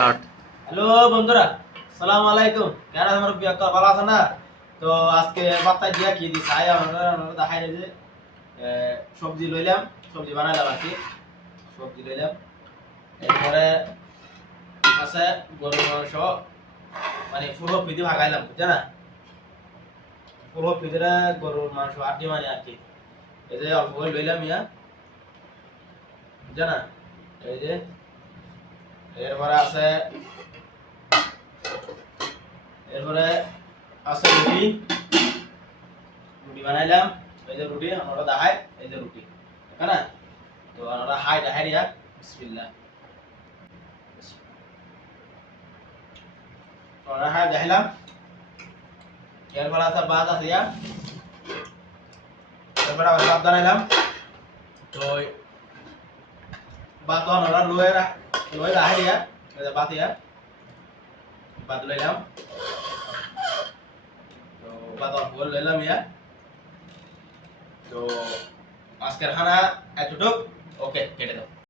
Start. Hello বন্ধুরা, সালাম আলাইকুম। কেন আমার বিয়াক্কা ভালো আছে না? তো আজকে বার্তায় দিয়া কি দিছে আমরা দেখাই যে সবজি লইলাম, সবজি বানাইলাম আর কি। সবজি লইলাম, এরপরে আছে গরুর মাংস, মানে ফুলকপি ভাগাইলাম, বুঝছে না? ফুলকপি দিয়ে গরুর মাংস আটি মানে আর কি। এই যে অল্প করে লইলাম ইয়া, বুঝছে না? এই যে এরপরে আছে এরপরে আছে রুটি, রুটি বানাইলাম। এই যে রুটি আমরা দেখাই, এই যে রুটি, ঠিক না? তো আমরা হাই দেখাই দিয়া বিসমিল্লাহ। তো আমরা হাই দেখাইলাম। এরপর আছে ভাত আছে ইয়া, এরপর আবার ভাত বানাইলাম। তো ভাত আমরা লয়ে দেখাই দিয়া, এই যে ভাত ইয়া, ভাত লইলাম। তো ভাত অল্প করে লইলাম ইয়া। তো আজকের খানা এতটুক। ওকে, কেটে দাও।